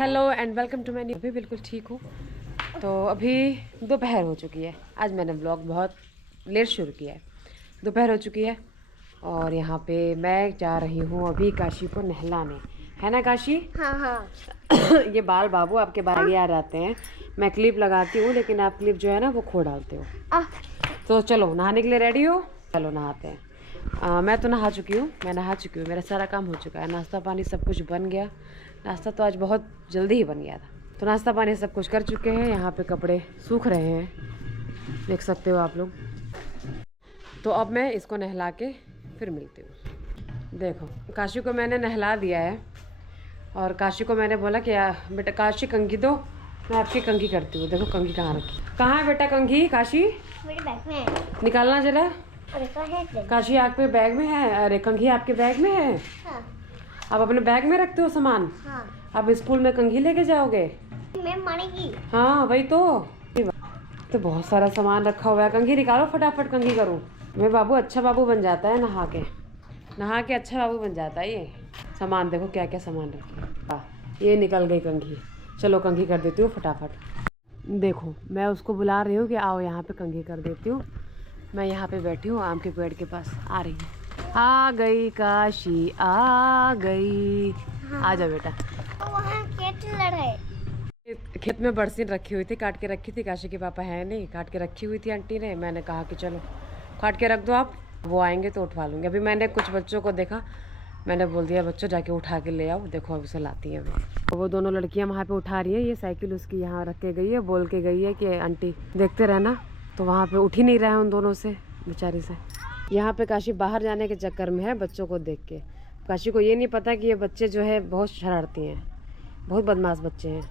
Hello and welcome to my new. अभी बिल्कुल ठीक हूँ। तो अभी दोपहर हो चुकी है। आज मैंने ब्लॉग बहुत लेट शुरू किया है। दोपहर हो चुकी है और यहाँ पे मैं जा रही हूँ अभी काशी को नहलाने। है ना काशी? हाँ हाँ। ये बाल बाबू आपके बाल आगे आ जाते हैं। मैं क्लिप लगाती हूँ लेकिन आप क्लिप जो है ना वो खो डालते हो। तो चलो नहाने के लिए रेडी हो? चलो नहाते हैं। मैं तो नहा चुकी हूँ। मैं नहा चुकी हूँ। मेरा सारा काम हो चुका है। नाश्ता पानी सब कुछ बन गया। नाश्ता तो आज बहुत जल्दी ही बन गया था। तो नाश्ता पानी सब कुछ कर चुके हैं। यहाँ पे कपड़े सूख रहे हैं, देख सकते हो आप लोग। तो अब मैं इसको नहला के फिर मिलती हूँ। देखो काशी को मैंने नहला दिया है और काशी को मैंने बोला कि बेटा काशी कंघी दो, मैं आपकी कंघी करती हूँ। देखो कंघी कहाँ रखी। कहाँ है बेटा कंघी? काशी मेरे बैग में है। निकालना जरा। अरे कहाँ है? काशी आपके बैग में है। अरे कंघी आपके बैग में है? हाँ। आप अपने बैग में रखते हो सामान? हाँ। आप स्कूल में कंघी लेके जाओगे? मैं मरेगी। हाँ वही तो बहुत सारा सामान रखा हुआ है। कंघी निकालो फटाफट, कंघी करूँ। मेरे बाबू अच्छा बाबू बन जाता है नहा के अच्छा बाबू बन जाता है। ये सामान देखो क्या क्या सामान रखे। ये निकल गई कंघी। चलो कंघी कर देती हूँ फटाफट। देखो मैं उसको बुला रही हूँ कि आओ यहाँ पे कंघी कर देती हूँ। मैं यहाँ पे बैठी हूँ आम के पेड़ के पास। आ रही है। आ गई काशी आ गई। हाँ। आ जा बेटा। तो वहाँ खेत लड़े। खेत में बरसीन रखी हुई थी, काट के रखी थी। काशी के पापा है नहीं, काट के रखी हुई थी आंटी ने। मैंने कहा कि चलो काट के रख दो आप, वो आएंगे तो उठवा लूँगी। अभी मैंने कुछ बच्चों को देखा, मैंने बोल दिया बच्चों जाके उठा के ले आओ। देखो अब उसे लाती हैं अभी। वो दोनों लड़कियां वहाँ पे उठा रही है। ये साइकिल उसकी यहाँ रख के गई है, बोल के गई है कि आंटी देखते रहना। तो वहाँ पे उठ ही नहीं रहा है उन दोनों से, बेचारी से। यहाँ पे काशी बाहर जाने के चक्कर में है बच्चों को देख के। काशी को ये नहीं पता कि ये बच्चे जो है बहुत शरारती हैं, बहुत बदमाश बच्चे हैं,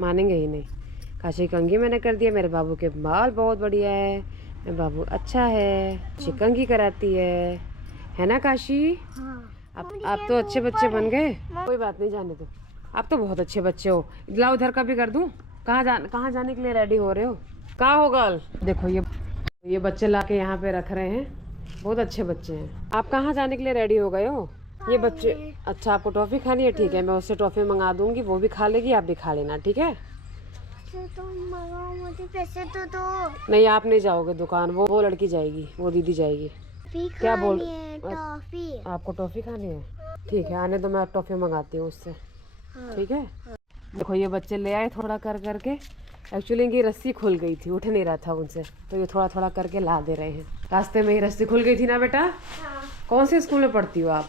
मानेंगे ही नहीं। काशी कंघी मैंने कर दिया। मेरे बाबू के बाल बहुत बढ़िया है, मेरा बाबू अच्छा है, कंघी कराती है ना काशी? हाँ। आप तो अच्छे बच्चे बन गए। कोई बात नहीं, जाने दो। आप तो बहुत अच्छे बच्चे हो। लाओ उधर का भी कर दूं। कहाँ जाने के लिए रेडी हो रहे हो? कहाँ हो गर्ल? देखो ये बच्चे ला के यहाँ पे रख रहे हैं। बहुत अच्छे बच्चे हैं। आप कहाँ जाने के लिए रेडी हो गए हो? ये बच्चे। अच्छा आपको टॉफ़ी खानी है? ठीक है मैं उससे टॉफ़ी मंगा दूंगी, वो भी खा लेगी, आप भी खा लेना। ठीक है? तो मंगाओ, मुझे पैसे तो दो। नहीं आप नहीं जाओगे दुकान, वो लड़की जाएगी, वो दीदी जाएगी। क्या बोल? टॉफी। आपको टॉफ़ी खानी है? ठीक है आने दो, मैं टॉफ़ी मंगाती हूँ उससे। ठीक है। देखो ये बच्चे ले आए थोड़ा कर करके। एक्चुअली इनकी रस्सी खुल गई थी, उठ नहीं रहा था उनसे, तो ये थोड़ा थोड़ा करके ला दे रहे हैं। रास्ते में ही रस्सी खुल गई थी ना बेटा? हाँ। कौन से स्कूल में पढ़ती हो आप?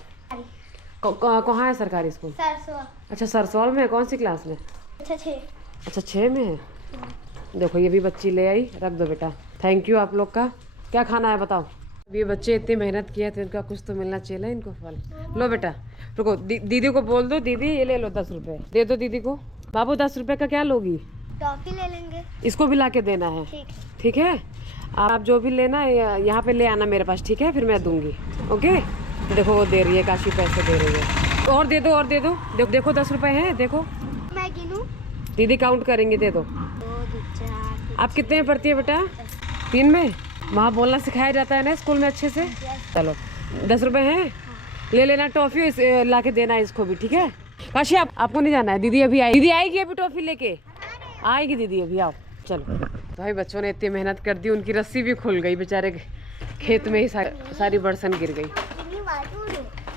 कहाँ है सरकारी स्कूल? सरसों। अच्छा सरसौल में है। कौन सी क्लास में? अच्छा 6 में है। देखो ये भी बच्ची ले आई, रख दो बेटा। थैंक यू आप लोग का। क्या खाना है बताओ? ये बच्चे इतनी मेहनत किए तो इनका कुछ तो मिलना चाहिए इनको फल। लो बेटा रुको, दीदी को बोल दो। दीदी ये ले लो 10 रुपये दे दो दीदी को। बाबू 10 रुपये का क्या लोगी? टॉफी ले लेंगे। इसको भी ला के देना है। ठीक है आप जो भी लेना है यहाँ पे ले आना मेरे पास। ठीक है फिर मैं दूंगी। ओके। देखो वो दे रही है, काशी पैसे दे रही है। और दे दो और दे दो। देखो 10 रुपये हैं। देखो मैं गिनूं? दीदी काउंट करेंगे, दे दो। 2 2 4। आप कितने में पढ़ती है बेटा? 3 में। वहाँ बोलना सिखाया जाता है ना स्कूल में अच्छे से। चलो 10 रुपये हैं, ले लेना टॉफ़ी। ला के देना इसको भी। ठीक है काशी आपको नहीं जाना है। दीदी अभी आई, दीदी आएगी अभी टॉफ़ी लेके आएगी दीदी अभी। आओ चलो। भाई बच्चों ने इतनी मेहनत कर दी, उनकी रस्सी भी खुल गई बेचारे। खेत में ही सारी बरसन गिर गई।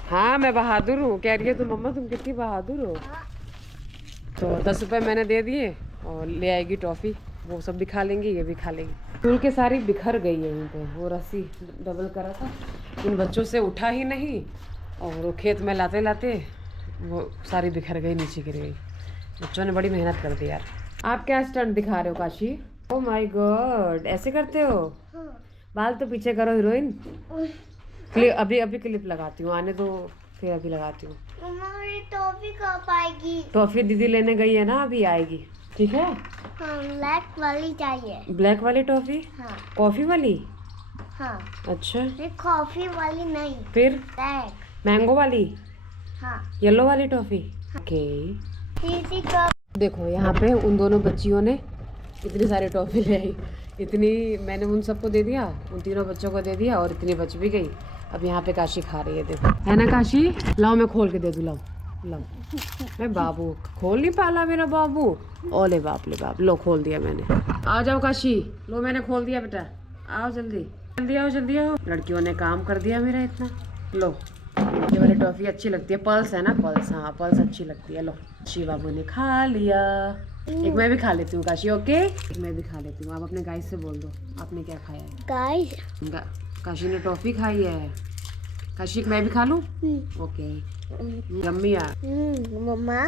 हाँ मैं बहादुर हूँ। कह रही है तुम मम्मा तुम कितनी बहादुर हो। तो 10 रुपये मैंने दे दिए और ले आएगी टॉफ़ी। वो सब भी खा लेंगी, ये भी खा लेंगी। स्कूल के सारी बिखर गई है यहीं पे। वो रस्सी डबल करा था, इन बच्चों से उठा ही नहीं और वो खेत में लाते लाते वो सारी बिखर गई, नीचे गिर गई। बच्चों ने बड़ी मेहनत कर दी यार। आप क्या स्टंट दिखा रहे हो काशी? ओह माय गॉड ऐसे करते हो? बाल तो पीछे करो हीरोइन। अभी क्लिप लगाती हूँ, आने दो फिर अभी लगाती हूँ। टॉफी कब आएगी? टॉफ़ी दीदी लेने गई है ना, अभी आएगी। ठीक है। हाँ, ब्लैक वाली चाहिए। ब्लैक वाली टॉफ़ी? हाँ। कॉफ़ी वाली? हाँ। अच्छा कॉफी वाली नहीं, फिर? ब्लैक। मैंगो वाली? हाँ। येलो वाली टॉफ़ी? ओके। दीदी कब? देखो यहाँ पे उन दोनों बच्चियों ने इतनी सारी टॉफ़ी ले आई। इतनी मैंने उन सबको दे दिया, उन तीनों बच्चों को दे दिया और इतनी बच भी गई। अब यहाँ पे काशी खा रही है। देखो है ना काशी? लाओ मैं खोल के दे दूँ। लाओ लो मैं बाबू खोल नहीं पाला मेरा बाबू। ओले बाप ले बाप, लो खोल दिया मैंने। आ जाओ काशी, लो मैंने खोल दिया बेटा, आओ जल्दी जल्दी आओ जल्दी आओ। लड़कियों ने काम कर दिया मेरा इतना। लो ये वाली टॉफी अच्छी लगती है, पल्स है ना, पल्स, हाँ पल्स अच्छी लगती है। लो काशी बाबू ने खा लिया, एक मैं भी खा लेती हूँ काशी। ओके एक मैं भी खा लेती हूँ। आप अपने गाइस से बोल दो आपने क्या खाया है। गाइस काशी ने टॉफी खाई है। काशी मैं भी खा लूँ। ओके यम्मी यार। मम्मा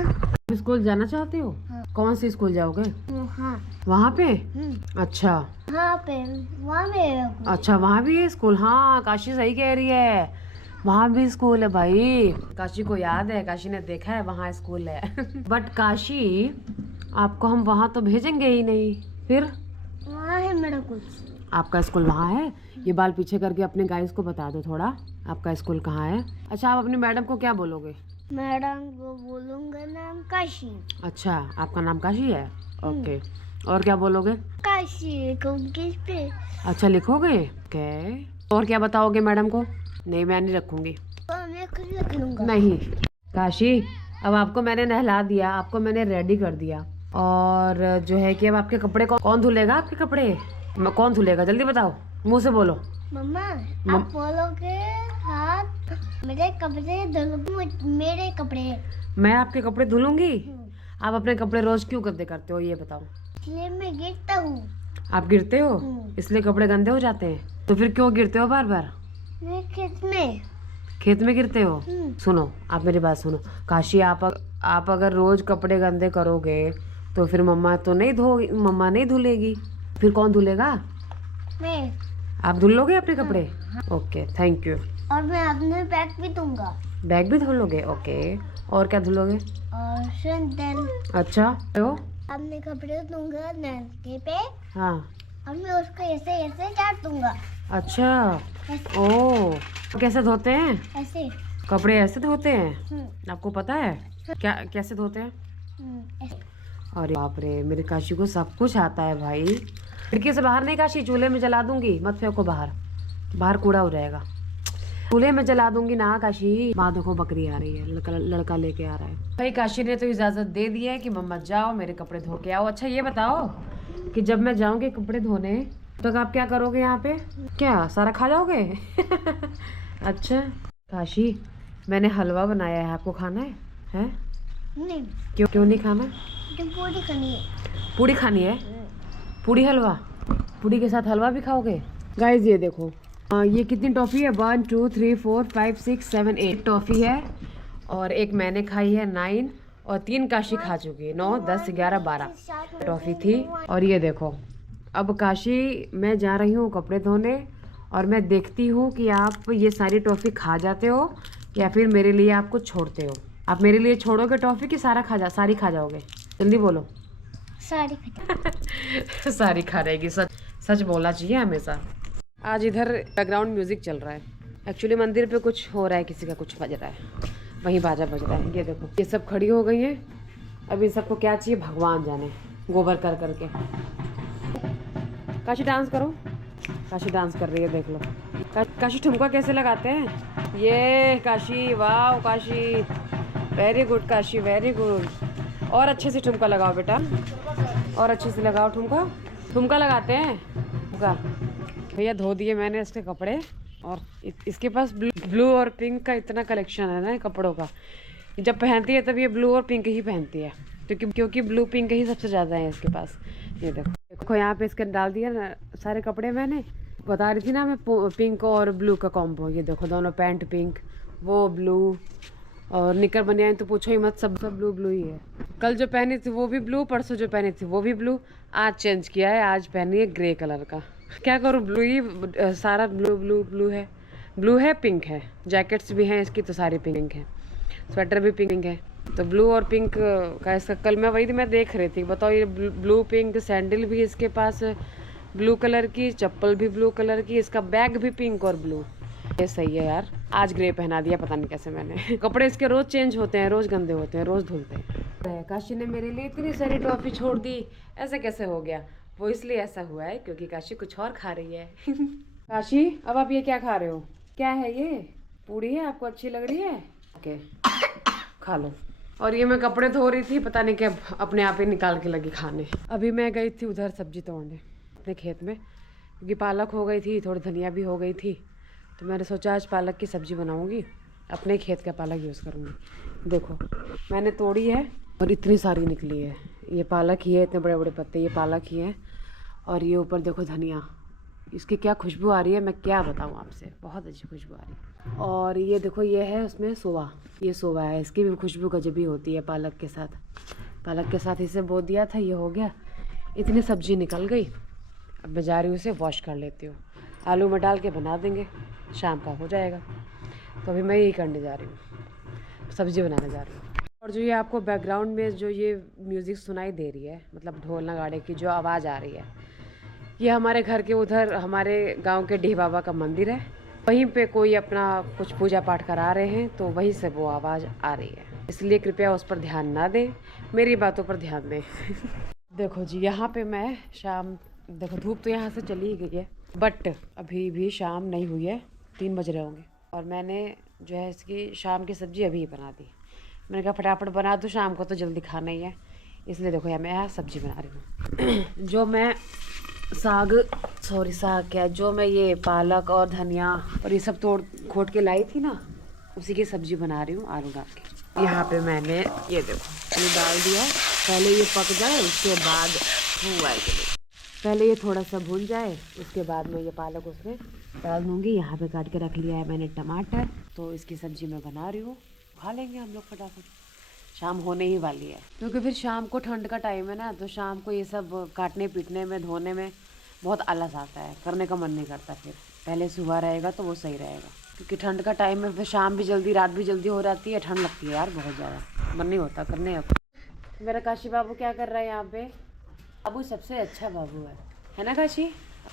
स्कूल जाना चाहते हो? हाँ। कौन से स्कूल जाओगे? हाँ वहाँ पे? अच्छा हाँ पे वहाँ में अच्छा वहाँ भी है स्कूल। हाँ काशी सही कह रही है, वहाँ भी स्कूल है भाई। काशी को याद है, काशी ने देखा है वहाँ स्कूल है। बट काशी आपको हम वहाँ तो भेजेंगे ही नहीं, फिर वहाँ है मेरा कुछ। आपका स्कूल वहाँ है? ये बाल पीछे करके अपने गाइस को बता दो थोड़ा, आपका स्कूल कहाँ है। अच्छा आप अपनी मैडम को क्या बोलोगे? मैडम को बोलूँगा नाम काशी। अच्छा आपका नाम काशी है, ओके। और क्या बोलोगे? काशी किस पे? अच्छा लिखोगे, ओके। और क्या बताओगे मैडम को? नहीं मैं नहीं रखूंगी। तो मैं खुद लिख लूँगा। नहीं काशी, अब आपको मैंने नहला दिया, आपको मैंने रेडी कर दिया, और जो है कि अब आपके कपड़े कौन धुलेगा? आपके कपड़े कौन धुलेगा? जल्दी बताओ, मुंह से बोलो। मम्मा आप बोलोगे हाथ मेरे कपड़े धुल, मेरे कपड़े। मैं आपके कपड़े धुलूंगी? आप अपने कपड़े रोज क्यों गंदे करते हो ये बताओ। इसलिए मैं गिरता हूँ। आप गिरते हो इसलिए कपड़े गंदे हो जाते हैं? तो फिर क्यों गिरते हो बार बार? मैं खेत में। खेत में गिरते हो? सुनो आप मेरी बात सुनो काशी, आप अगर रोज कपड़े गंदे करोगे तो फिर मम्मा तो नहीं मम्मा नहीं धुलेगी, फिर कौन धुलेगा? मैं। आप धुल लोगे अपने कपड़े? Okay thank you. और मैं अपने बैग भी दूंगा। बैग भी धुलोगे? ओके। और क्या धुलोगे? और सैंडल। अच्छा तो अपने कपड़े दूंगा नलके पे, हाँ, और मैं उसको ऐसे ऐसे चाट दूंगा। अच्छा ऐसे ओ कैसे धोते हैं ऐसे। कपड़े? ऐसे धोते हैं? आपको पता है क्या कैसे धोते हैं? ऐसे। अरे बाप रे, मेरे काशी को सब कुछ आता है भाई। खिड़की से बाहर नहीं काशी, चूल्हे में जला दूंगी, मत फेंको बाहर, बाहर कूड़ा हो जाएगा। चूल्हे में जला दूंगी ना काशी। माँ देखो बकरी आ रही है, लड़का लेके आ रहा है भाई। काशी ने तो इजाजत दे दी है कि मम्मा जाओ मेरे कपड़े धो के आओ। अच्छा ये बताओ कि जब मैं जाऊंगी कपड़े धोने तो आप क्या करोगे यहाँ पे? क्या सारा खा जाओगे? अच्छा काशी मैंने हलवा बनाया है, आपको खाना है? नहीं क्यों नहीं खाना? तो पूरी खानी है। पूड़ी खानी है? पूड़ी हलवा? पूड़ी के साथ हलवा भी खाओगे? गाइस ये देखो ये कितनी टॉफ़ी है, 1 2 3 4 5 6 7 8 टॉफ़ी है, और एक मैंने खाई है 9, और 3 काशी खा चुकी है, 9 10 11 12 टॉफ़ी थी। और ये देखो अब काशी मैं जा रही हूँ कपड़े धोने, और मैं देखती हूँ कि आप ये सारी टॉफ़ी खा जाते हो या फिर मेरे लिए आप कुछ छोड़ते हो। आप मेरे लिए छोड़ोगे टॉफ़ी कि सारी खा जाओगे? जल्दी बोलो। सारी खा। सारी खा रहेगी, सच सच बोलना चाहिए हमेशा। आज इधर बैकग्राउंड म्यूजिक चल रहा है, एक्चुअली मंदिर पे कुछ हो रहा है, किसी का कुछ बज रहा है, वहीं बाजा बज रहा है। ये देखो ये सब खड़ी हो गई हैं, अब इन सबको क्या चाहिए भगवान जाने, गोबर कर करके। काशी डांस करो, काशी डांस कर रही है देख लो। काशी ठुमका कैसे लगाते हैं? ये काशी, वाह Kashi, very good Kashi very good. और अच्छे से ठुमका लगाओ बेटा, और अच्छे से लगाओ ठुमका। ठुमका लगाते हैं ठुमका। भैया धो दिए मैंने इसके कपड़े, और इसके पास ब्लू और पिंक का इतना कलेक्शन है ना कपड़ों का। जब पहनती है तब ये ब्लू और पिंक ही पहनती है, क्योंकि ब्लू पिंक ही सबसे ज़्यादा है इसके पास। ये देखो यहाँ पे इसके डाल दिया ना सारे कपड़े, मैंने बता रही थी ना मैं पिंक और ब्लू का कॉम्बो। ये देखो दोनों पैंट पिंक, वो ब्लू, और निकर बनियान तो पूछो ही मत, सब ब्लू ब्लू ही है। कल जो पहनी थी वो भी ब्लू, परसों जो पहनी थी वो भी ब्लू, आज चेंज किया है, आज पहनी है ग्रे कलर का। क्या करूँ, ब्लू ही सारा ब्लू ब्लू ब्लू है, ब्लू है पिंक है, जैकेट्स भी हैं इसकी तो सारी पिंक है, स्वेटर भी पिंक है, तो ब्लू और पिंक का इसका। कल मैं देख रही थी, बताओ ये ब्लू पिंक सैंडल भी इसके पास ब्लू कलर की, चप्पल भी ब्लू कलर की, इसका बैग भी पिंक और ब्लू। ये सही है यार, आज ग्रे पहना दिया, पता नहीं कैसे मैंने। कपड़े इसके रोज चेंज होते हैं, रोज गंदे होते हैं, रोज धुलते हैं। काशी ने मेरे लिए इतनी सारी टॉफी छोड़ दी, ऐसा कैसे हो गया? वो इसलिए ऐसा हुआ है क्योंकि काशी कुछ और खा रही है। काशी अब आप ये क्या खा रहे हो? क्या है ये? पूड़ी है, आपको अच्छी लग रही है? ओके खा लो। और ये मैं कपड़े धो रही थी, पता नहीं क्या अपने आप ही निकाल के लगी खाने। अभी मैं गई थी उधर सब्जी तोड़ने अपने खेत में, क्योंकि पालक हो गई थी, थोड़ी धनिया भी हो गई थी, तो मैंने सोचा आज पालक की सब्ज़ी बनाऊंगी, अपने खेत का पालक यूज़ करूँगी। देखो मैंने तोड़ी है और इतनी सारी निकली है। ये पालक ही है, इतने बड़े बड़े पत्ते ये पालक ही हैं। और ये ऊपर देखो धनिया, इसकी क्या खुशबू आ रही है, मैं क्या बताऊँ आपसे, बहुत अच्छी खुशबू आ रही है। और ये देखो ये है उसमें सोवा, ये सोवा है, इसकी भी खुशबू गजबी होती है पालक के साथ। पालक के साथ इसे बो दिया था, ये हो गया। इतनी सब्जी निकल गई, अब मैं जा रही हूँ इसे वॉश कर लेती हूँ, आलू में डाल के बना देंगे, शाम का हो जाएगा। तो अभी मैं यही करने जा रही हूँ, सब्ज़ी बनाने जा रही हूँ। और जो ये आपको बैकग्राउंड में जो ये म्यूज़िक सुनाई दे रही है, मतलब ढोल नगाड़े की जो आवाज़ आ रही है, ये हमारे घर के उधर हमारे गांव के डीह बाबा का मंदिर है, वहीं पे कोई अपना कुछ पूजा पाठ करा रहे हैं, तो वहीं से वो आवाज़ आ रही है। इसलिए कृपया उस पर ध्यान ना दें, मेरी बातों पर ध्यान दें। देखो जी यहाँ पे मैं शाम, देखो धूप तो यहाँ से चली गई है, बट अभी भी शाम नहीं हुई है, 3 बज रहे होंगे। और मैंने जो है इसकी शाम की सब्ज़ी अभी ही बना दी। मैंने कहा फटाफट बना दूँ, शाम को तो जल्दी खाना ही है, इसलिए देखो मैं यहाँ सब्ज़ी बना रही हूँ। जो मैं साग क्या, जो मैं ये पालक और धनिया और ये सब तोड़ खोट के लाई थी ना, उसी की सब्ज़ी बना रही हूँ आलू डाल के। यहाँ पे मैंने ये देखो ये डाल दिया, पहले ये पक जाए उसके बाद हुआ के लिए, पहले ये थोड़ा सा भून जाए उसके बाद मैं ये पालक उसमें डाल दूँगी। यहाँ पे काट के रख लिया है मैंने टमाटर, तो इसकी सब्ज़ी मैं बना रही हूँ, खा लेंगे हम लोग फटाफट, शाम होने ही वाली है। क्योंकि फिर शाम को ठंड का टाइम है ना, तो शाम को ये सब काटने पीटने में धोने में बहुत आलस आता है, करने का मन नहीं करता। फिर पहले सुबह रहेगा तो वो सही रहेगा, क्योंकि ठंड का टाइम है, फिर शाम भी जल्दी रात भी जल्दी हो जाती है, ठंड लगती है यार बहुत ज़्यादा, मन नहीं होता करने अब। मेरा काशी बाबू क्या कर रहा है यहाँ पे? बाबू सबसे अच्छा बाबू है ना काशी?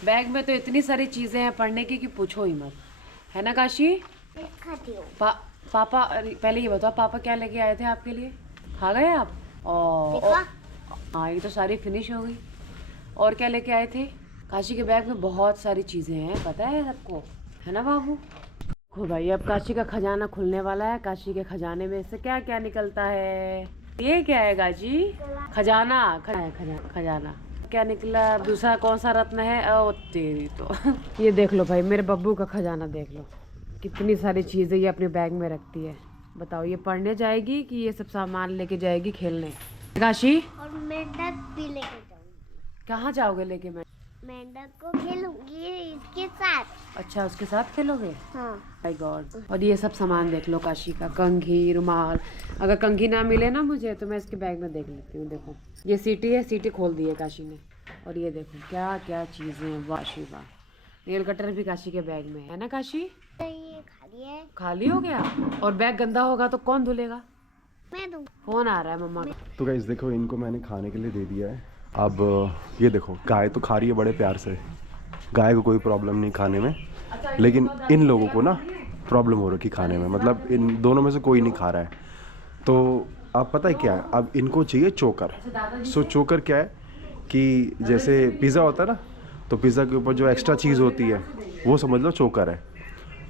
बैग में तो इतनी सारी चीज़ें हैं पढ़ने की कि पूछो ही मत, है ना काशी? पापा पहले ये बताओ, पापा क्या लेके आए थे आपके लिए? खा गए आप? हाँ ये तो सारी फिनिश हो गई। और क्या लेके आए थे? काशी के बैग में बहुत सारी चीज़ें हैं, पता है सबको, है ना बाबू? देखो भाई अब काशी का खजाना खुलने वाला है। काशी के खजाने में से क्या क्या निकलता है? ये क्या है काशी? खजाना खजाना क्या निकला? दूसरा कौन सा रत्न है? ओ तेरी तो ये देख लो भाई, मेरे बब्बू का खजाना देख लो, कितनी सारी चीज़ें ये अपने बैग में रखती है। बताओ ये पढ़ने जाएगी कि ये सब सामान लेके जाएगी खेलने? काशी और मेंढक भी लेके जाऊंगी। कहाँ जाओगे लेके? मेंढक को खेलूंगी इसके साथ। अच्छा उसके साथ खेलोगे? हाँ। My God. और ये सब सामान देख लो काशी का, कंघी, रुमाल। अगर कंघी ना मिले ना मुझे तो मैं इसके बैग में देख लेती हूँ। देखो ये सीटी है, सीटी खोल दी है काशी ने। और ये देखो क्या क्या चीज़ें हैं, वाह शिवा। नेल कटर भी काशी के बैग में है ना काशी? ये खाली है। खाली हो गया? और बैग गंदा होगा तो कौन धुलेगा? मैं दूँ। फोन आ रहा है मम्मा का। तो गाइस देखो इनको मैंने खाने के लिए दे दिया है। अब ये देखो गाय तो खा रही है बड़े प्यार से, गाय को कोई प्रॉब्लम नहीं खाने में, लेकिन इन लोगों को ना प्रॉब्लम हो रखी खाने में, मतलब इन दोनों में से कोई नहीं खा रहा है। तो अब पता है क्या है, अब इनको चाहिए चोकर। सो चोकर क्या है कि जैसे पिज़्ज़ा होता है ना, तो पिज़्ज़ा के ऊपर जो एक्स्ट्रा चीज़ होती है वो समझ लो चोकर है।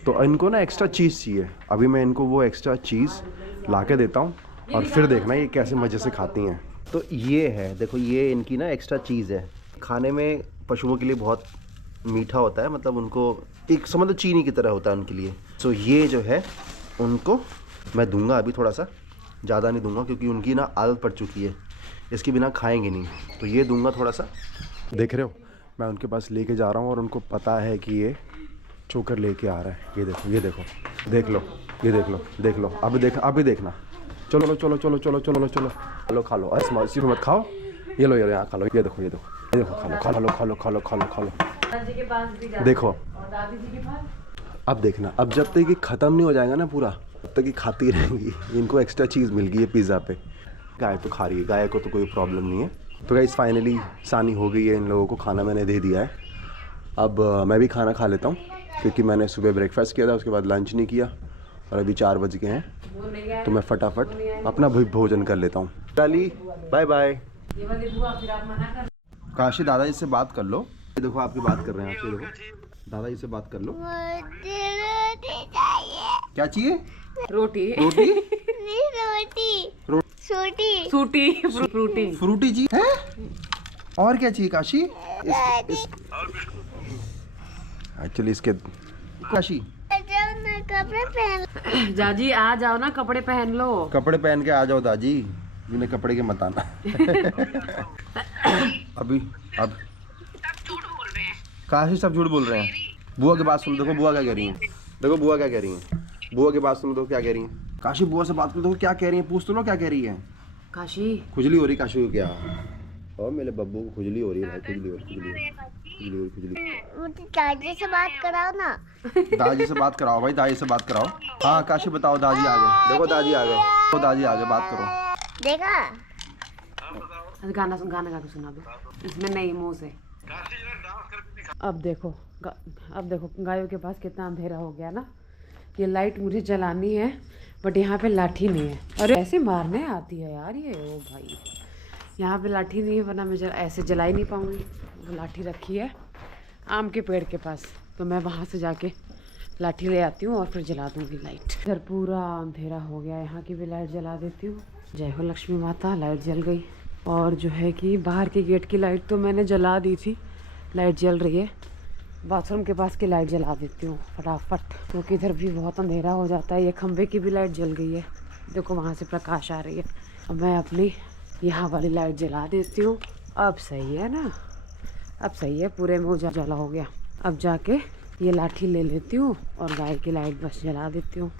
तो इनको ना एक्स्ट्रा चीज़ चाहिए। अभी मैं इनको वो एक्स्ट्रा चीज़ ला के देता हूँ और फिर देखना ये कैसे मज़े से खाती हैं। तो ये है देखो, ये इनकी ना एक्स्ट्रा चीज़ है। खाने में पशुओं के लिए बहुत मीठा होता है, मतलब उनको एक समझ लो चीनी की तरह होता है उनके लिए। सो ये जो है उनको मैं दूंगा, अभी थोड़ा सा ज़्यादा नहीं दूंगा क्योंकि उनकी ना आदत पड़ चुकी है, इसके बिना खाएंगे नहीं। तो ये दूंगा थोड़ा सा। देख रहे हो मैं उनके पास लेके जा रहा हूँ और उनको पता है कि ये चोकर लेके आ रहा है। ये देखो ये देखो, देख लो ये देख लो, देख लो अभी देखना। चलो चलो चलो चलो चलो चलो चलो खा लो, इसी मत खाओ। ये लो यहाँ खा लो, ये देखो ये देखो ये देखो, खा लो खा लो खा लो खा लो खा लो खा लो। दादी के पास भी जाते देखो और दादी जी के पास। अब देखना, अब जब तक ये ख़त्म नहीं हो जाएगा ना पूरा, तब तक ये खाती रहेंगी। इनको एक्स्ट्रा चीज़ मिल गई है पिज़्ज़ा पे। गाय तो खा रही है, गाय को तो कोई प्रॉब्लम नहीं है। तो गाइस फाइनली सानी हो गई है, इन लोगों को खाना मैंने दे दिया है। अब मैं भी खाना खा लेता हूँ क्योंकि मैंने सुबह ब्रेकफास्ट किया था, उसके बाद लंच नहीं किया और अभी 4 बज गए हैं। तो मैं फटाफट अपना भी भोजन कर लेता हूँ। डाली बाय बाय। काशी दादाजी से बात कर लो। ये देखो आपकी बात कर रहे हैं, आपसे देखो दादाजी से बात कर लो। मुझे रोटी चाहिए। क्या चाहिए? रोटी। रोटी नहीं रोटी सूटी फ्रूटी फ्रूटी जी है। और क्या चाहिए काशी? एक्चुअली इसके काशी कपड़े पहन जाजी आ जाओ ना, कपड़े पहन लो। कपड़े पहन के आ जाओ दादी, बिना कपड़े के मत आना। अभी अब काशी सब झूठ बोल रहे हैं। बुआ की बात सुन, देखो बुआ क्या कह रही है, देखो बुआ क्या कह रही है। बुआ की बात सुन दो क्या कह रही है। काशी बुआ से बात कर दो क्या कह रही है, पूछ तो लो क्या कह रही है। काशी खुजली हो रही काशी को क्या? और मेरे बब्बू को खुजली हो रही है भाई, खुजली हो रही मुझे दादी से बात कराओ ना। दादी से बात कराओ भाई, दादी से बात कराओ। हाँ काशी बताओ, दादी आ गए, देखो दादी आ गए, तो दादी आ गए, बात करो। देखा गाना गाना गा के सुना दो, इसमें नहीं मुंह से। अब देखो गायों के पास कितना अंधेरा हो गया ना। ये लाइट मुझे जलानी है बट यहाँ पे लाठी नहीं है। अरे ऐसे मारने आती है यार ये। ओ भाई यहाँ पे लाठी नहीं है, वरना मैं ऐसे जला ही नहीं पाऊँगी। वो लाठी रखी है आम के पेड़ के पास, तो मैं वहाँ से जाके लाठी ले आती हूँ और फिर जला दूँगी लाइट। इधर पूरा अंधेरा हो गया, यहाँ की भी लाइट जला देती हूँ। जय हो लक्ष्मी माता, लाइट जल गई। और जो है कि बाहर के गेट की लाइट तो मैंने जला दी थी, लाइट जल रही है। बाथरूम के पास की लाइट जला देती हूँ फटाफट, क्योंकि इधर भी बहुत अंधेरा हो जाता है। ये खंभे की भी लाइट जल गई है, देखो वहाँ से प्रकाश आ रही है। अब मैं अपनी यहाँ वाली लाइट जला देती हूँ। अब सही है ना, अब सही है, पूरे में उजाला हो गया। अब जाके ये लाठी ले लेती हूँ और गाय की लाइट बस जला देती हूँ।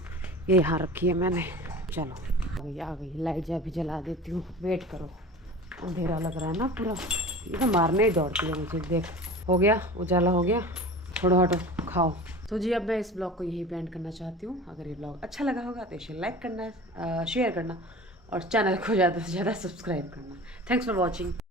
ये यहाँ रखी है मैंने। चलो आ गई लाइट, जा भी जला देती हूँ। वेट करो, अंधेरा लग रहा है ना पूरा। ये तो मारने ही दौड़ती है मुझे। देख हो गया, उजाला हो गया। थोड़ा हटो, खाओ। तो जी अब मैं इस ब्लॉग को यहीं पे एंड करना चाहती हूँ। अगर ये ब्लॉग अच्छा लगा होगा तो इसे लाइक करना, शेयर करना और चैनल को ज़्यादा से ज़्यादा सब्सक्राइब करना। Thanks for watching.